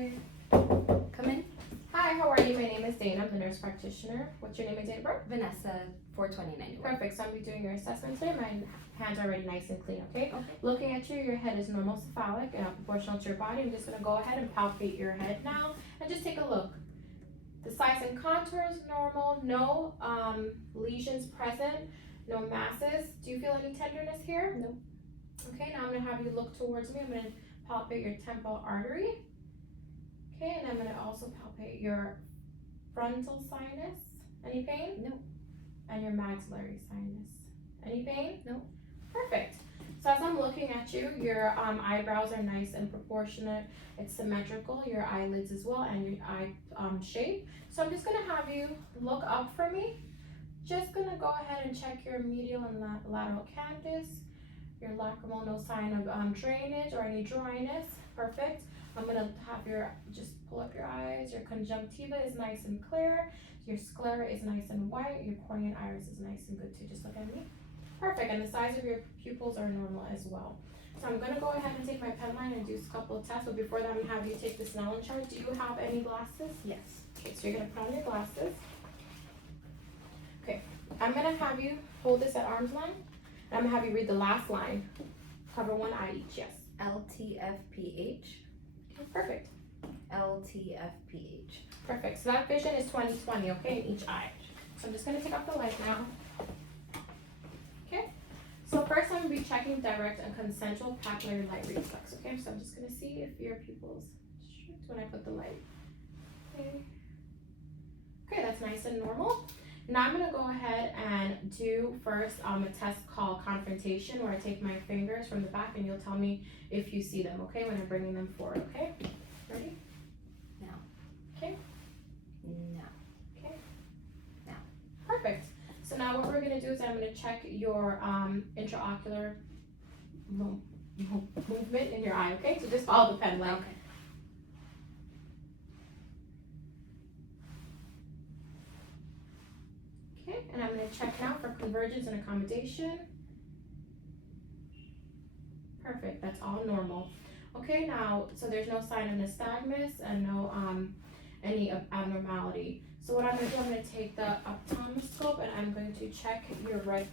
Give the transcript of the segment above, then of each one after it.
Okay. Come in. Hi, how are you? My name is Dana. I'm the nurse practitioner. What's your name and date of birth? Vanessa, 42091. Perfect. So I'm going to be doing your assessment today. My hands are already nice and clean, okay? Okay. Looking at you, your head is normal cephalic and proportional to your body. I'm just going to go ahead and palpate your head now and just take a look. The size and contours normal. No lesions present. No masses. Do you feel any tenderness here? No. Okay, now I'm going to have you look towards me. I'm going to palpate your temporal artery. Okay, and I'm going to also palpate your frontal sinus. Any pain? No. And your maxillary sinus. Any pain? No. Perfect. So as I'm looking at you, your eyebrows are nice and proportionate. It's symmetrical, your eyelids as well, and your eye shape. So I'm just going to have you look up for me. Just going to go ahead and check your medial and lateral canthus. Your lacrimal, no sign of drainage or any dryness. Perfect. I'm going to have your, just pull up your eyes. Your conjunctiva is nice and clear. Your sclera is nice and white. Your cornea and iris is nice and good too. Just look at me. Perfect. And the size of your pupils are normal as well. So I'm going to go ahead and take my pen line and do a couple of tests. But before that, I'm going to have you take the Snellen chart. Do you have any glasses? Yes. Okay, so you're going to put on your glasses. Okay. I'm going to have you hold this at arm's length. And I'm going to have you read the last line. Cover one eye each. Yes. LTFPH. Okay, perfect. LTFPH. Perfect. So that vision is 20/20, okay, in each eye. So I'm just going to take off the light now. Okay. So first I'm going to be checking direct and consensual papillary light reflex, okay? So I'm just going to see if your pupils strict when I put the light. Okay. Okay, that's nice and normal. Now I'm going to go ahead and do first a test called confrontation, where I take my fingers from the back and you'll tell me if you see them, okay, when I'm bringing them forward, okay? Ready? Now. Okay. No. Okay. Now. Perfect. So now what we're going to do is I'm going to check your intraocular movement in your eye, okay? So just follow the pen line. Okay. Okay, and I'm going to check now for convergence and accommodation. Perfect, that's all normal. Okay, now, so there's no sign of nystagmus and no any abnormality. So what I'm going to do, I'm going to take the ophthalmoscope and I'm going to check your red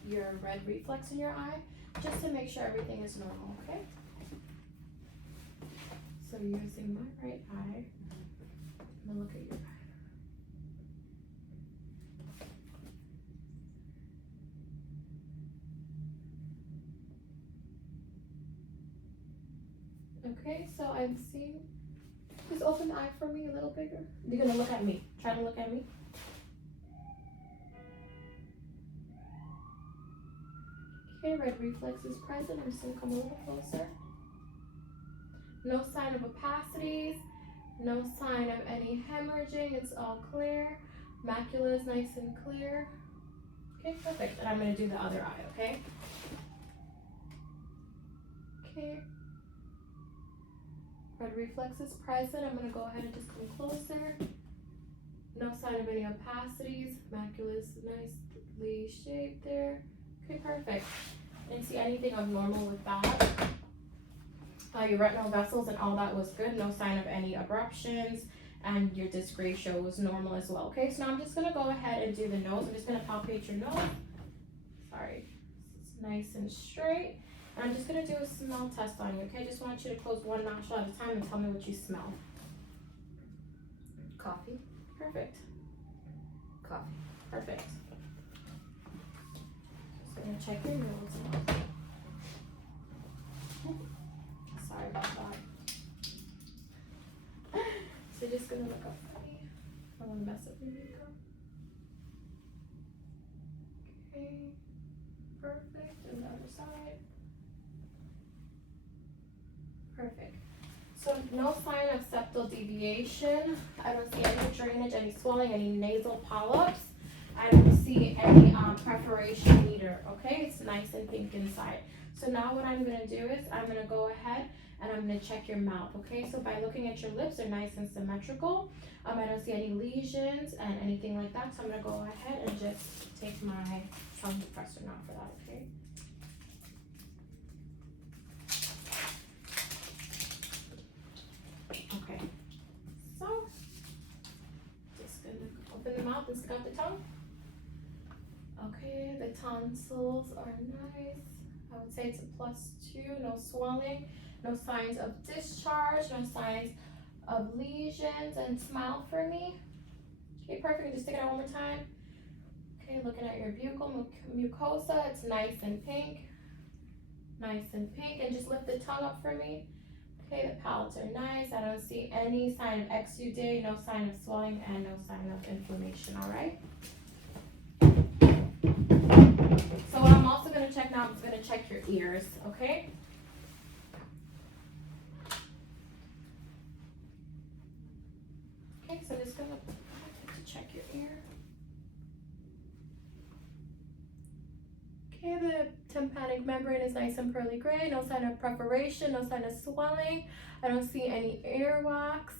reflex in your eye, just to make sure everything is normal, okay? So using my right eye, I'm going to look at your eye. Okay, so I'm seeing, just open the eye for me a little bigger. You're gonna look at me. Try to look at me. Okay, red reflex is present. I'm just gonna come a little closer. No sign of opacities. No sign of any hemorrhaging. It's all clear. Macula is nice and clear. Okay, perfect. And I'm gonna do the other eye, okay? Okay. Red reflex is present. I'm going to go ahead and just come closer. No sign of any opacities. Macula is nicely shaped there. Okay, perfect. Didn't see anything abnormal with that. Your retinal vessels and all that was good. No sign of any abruptions. And your disc ratio was normal as well. Okay, so now I'm just going to go ahead and do the nose. I'm just going to palpate your nose. Sorry. It's nice and straight. And I'm just going to do a smell test on you, okay? I just want you to close one nostril at a time and tell me what you smell. Coffee. Perfect. Coffee. Perfect. Just going to check your nose now. Sorry about that. So just going to look up at me. I don't want to mess up your makeup. Okay. Perfect. And the other side. Perfect. So no sign of septal deviation. I don't see any drainage, any swelling, any nasal polyps. I don't see any perforation either, okay? It's nice and pink inside. So now what I'm going to do is I'm going to go ahead and I'm going to check your mouth, okay? So by looking at your lips, they're nice and symmetrical. I don't see any lesions and anything like that. So I'm going to go ahead and just take my tongue depressor now for that, okay? Okay. mouth and stick out the tongue. Okay, the tonsils are nice. I would say it's a +2, no swelling, no signs of discharge, no signs of lesions, and smile for me. Okay, perfect, just stick it out one more time. Okay, looking at your buccal mucosa, it's nice and pink. Nice and pink, and just lift the tongue up for me. Okay, the palates are nice. I don't see any sign of exudate, no sign of swelling, and no sign of inflammation, all right? So what I'm also gonna check now, I'm just gonna check your ears, okay? Okay, so I'm just gonna check your ear. Okay, the tympanic membrane is nice and pearly gray, no sign of perforation, no sign of swelling. I don't see any earwax,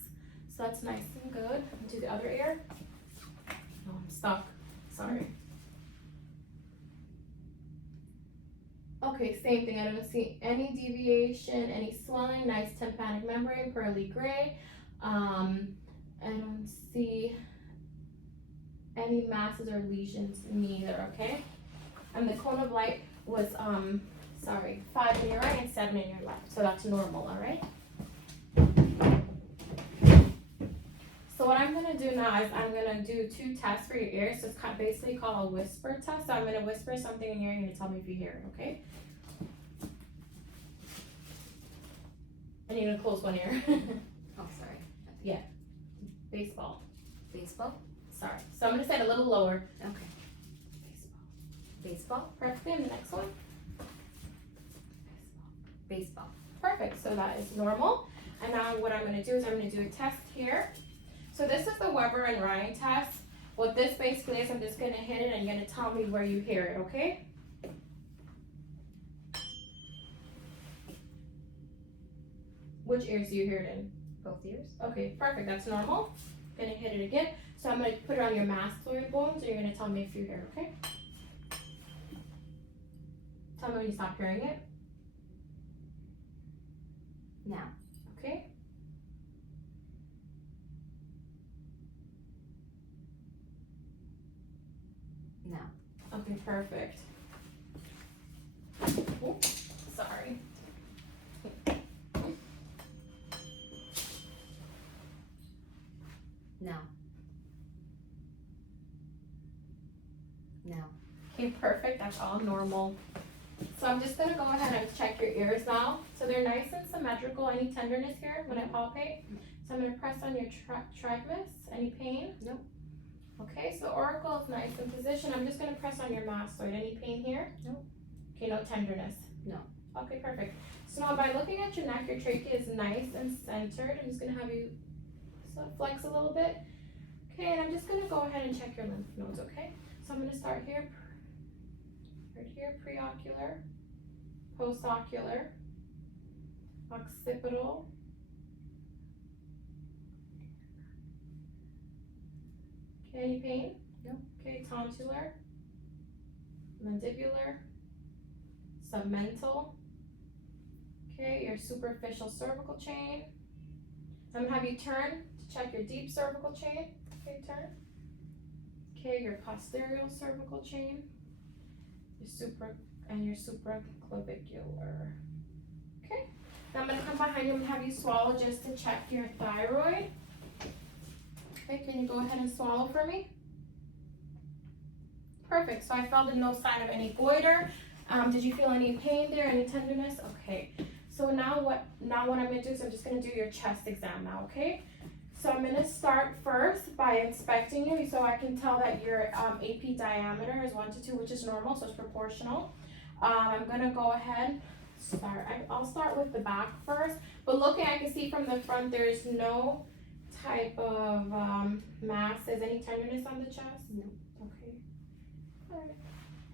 so that's nice and good. Do the other ear. Oh, I'm stuck, sorry. Okay, same thing, I don't see any deviation, any swelling, nice tympanic membrane, pearly gray. I don't see any masses or lesions neither, okay? And the cone of light was, 5 in your right and 7 in your left. So that's normal, all right? So what I'm gonna do now is I'm gonna do 2 tests for your ears. So it's basically called a whisper test. So I'm gonna whisper something in your ear, you're gonna tell me if you hear it, okay? And you're gonna close one ear. Oh, sorry. Yeah. Baseball. Baseball? Sorry. So I'm gonna say it a little lower. Okay. Baseball? Perfect. And the next one. Baseball. Perfect. So that is normal. And now what I'm going to do is I'm going to do a test here. So this is the Weber and Ryan test. What this basically is, I'm just going to hit it and you're going to tell me where you hear it, okay? Which ears do you hear it in? Both ears. Okay, perfect. That's normal. Going to hit it again. So I'm going to put it on your mastoid bones and you're going to tell me if you hear it, okay? Tell me when you stop hearing it. Now. Okay. Now. Okay, perfect. Oops, sorry. Now. Now. Okay, perfect. That's all normal. So I'm just gonna go ahead and check your ears now. So they're nice and symmetrical. Any tenderness here when I palpate? So I'm gonna press on your trigeminus. Any pain? Nope. Okay, so the auricle is nice in position. I'm just gonna press on your mastoid. Any pain here? Nope. Okay, no tenderness? No. Okay, perfect. So now by looking at your neck, your trachea is nice and centered. I'm just gonna have you flex a little bit. Okay, and I'm just gonna go ahead and check your lymph nodes, okay? So I'm gonna start here. Right here, preocular, postocular, occipital, okay, any pain? No. Okay, tonsillar, mandibular, submental, okay, your superficial cervical chain. I'm gonna have you turn to check your deep cervical chain. Okay, turn. Okay, your posterior cervical chain. Your supraclavicular. Okay. Now I'm gonna come behind you and have you swallow just to check your thyroid. Okay, can you go ahead and swallow for me? Perfect. So I felt no sign of any goiter. Did you feel any pain there? Any tenderness? Okay. So now what I'm gonna do is I'm just gonna do your chest exam now. Okay. So I'm gonna start first by inspecting you so I can tell that your AP diameter is 1 to 2, which is normal, so it's proportional. I'm gonna go ahead, I'll start with the back first, but looking, I can see from the front there's no type of mass. Is any tenderness on the chest? No. Okay. All right.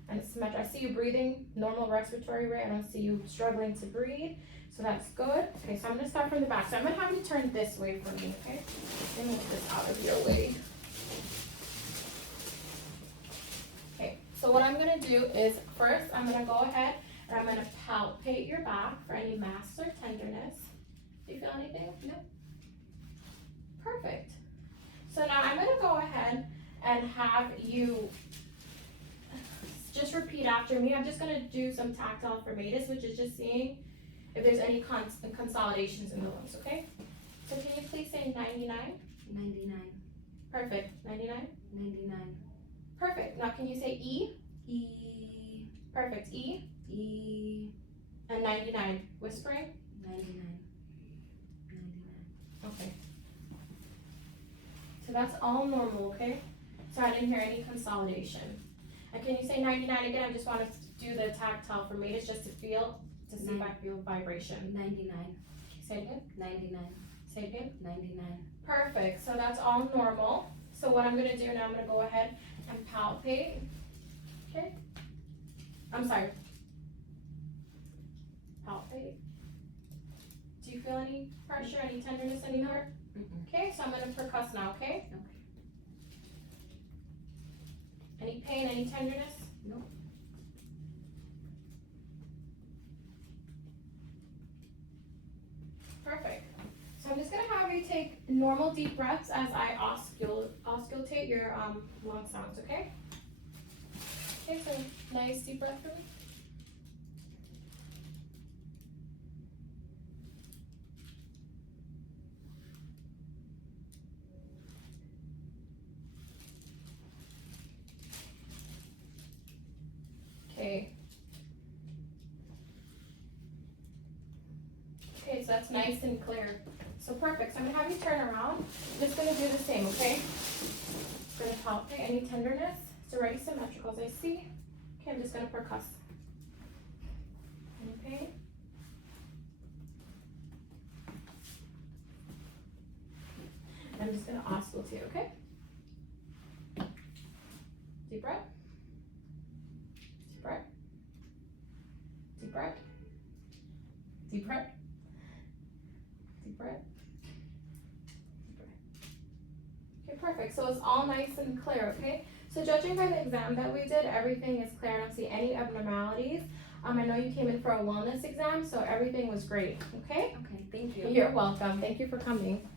And it's symmetric. I see you breathing, normal respiratory rate. I don't see you struggling to breathe. So that's good. Okay, so I'm gonna start from the back. So I'm gonna have you turn this way for me, okay? Let me move this out of your way. Okay, so what I'm gonna do is first I'm gonna go ahead and I'm gonna palpate your back for any mass or tenderness. Do you feel anything? No. Perfect. So now I'm gonna go ahead and have you just repeat after me. I'm just gonna do some tactile formatus, which is just seeing if there's any consolidations in the lungs, okay? So can you please say 99? 99. Perfect. 99? 99. Perfect. Now can you say E? E. Perfect. E. E. And 99. Whispering? 99. 99. Okay. So that's all normal, okay? So I didn't hear any consolidation. And can you say 99 again? I just want to do the tactile formatus just to feel, to see if I feel vibration. 99. Say it again. 99. Say it again. 99. Perfect. So that's all normal. So what I'm going to do now, I'm going to go ahead and palpate. Okay. I'm sorry. Palpate. Do you feel any pressure, any tenderness anywhere? Okay, so I'm going to percuss now, okay? Okay. Any pain, any tenderness? No. Perfect. So I'm just going to have you take normal deep breaths as I auscultate your lung sounds, okay? Okay, so nice deep breath for me. Okay. Okay, so that's nice and clear. So perfect. So I'm gonna have you turn around. I'm just gonna do the same, okay? I'm gonna palpate any tenderness. It's already symmetrical as I see. Okay, I'm just gonna percuss. Any pain? I'm just gonna auscultate, okay? Deep breath. Deep breath. Deep breath. Deep breath. Deep breath. Deep breath. Okay, perfect. So it's all nice and clear, okay? So judging by the exam that we did, everything is clear. I don't see any abnormalities. I know you came in for a wellness exam, so everything was great, okay? Okay, thank you. You're welcome. Thank you for coming.